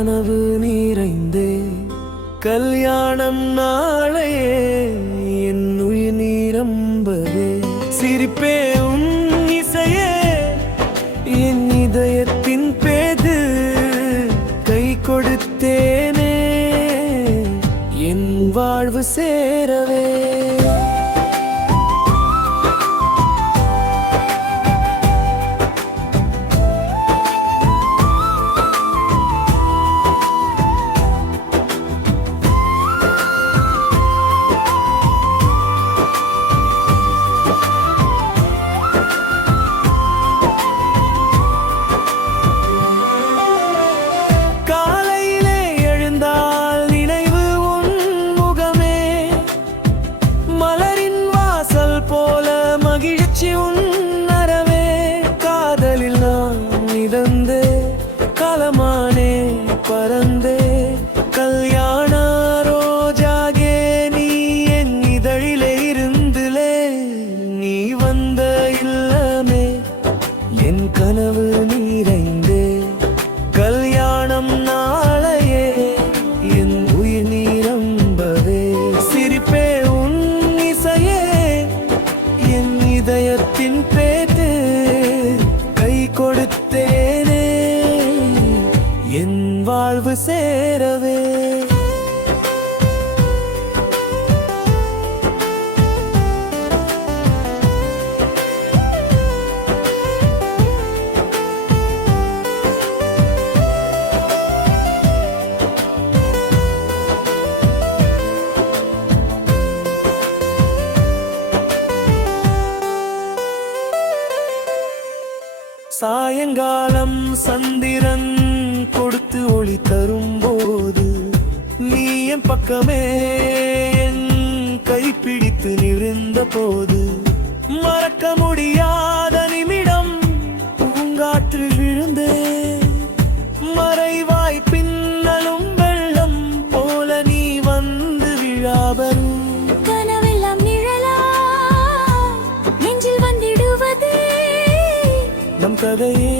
கனவு நிறைந்தே கல்யாணம் நாளையே என் உயிர் நீரம்பதே சிரிப்பே உன் இசையே என் இதயத்தின் பேது கை கொடுத்தேனே என் வாழ்வு சேரவே உன்னரவே காதலில் நான் மிதந்தே களமானே பறந்தே கல்யாண ரோஜாகே நீ என் இதழிலே இருந்துலே நீ வந்த இல்லமே என் கனவு நிறைந்தே கல்யாணம் நாளையே என் உயிர் நீரம்பவே சிரிப்பே உன் இசையே என் இதயத்தின் பேட்டு கை கொடுத்தேனே என் வாழ்வு சேரவே சாயங்காலம் சந்திரன் கொடுத்து ஒளி தரும்போது நீ என் பக்கமே என் கைப்பிடித்து நிறுந்த போது மறக்க முடியாத நிமிடம் பூங்காற்றில் விழுந்தே மறைவாய் பின்னலும் வெள்ளம் போல நீ வந்து விழாவரும் நம் கதையே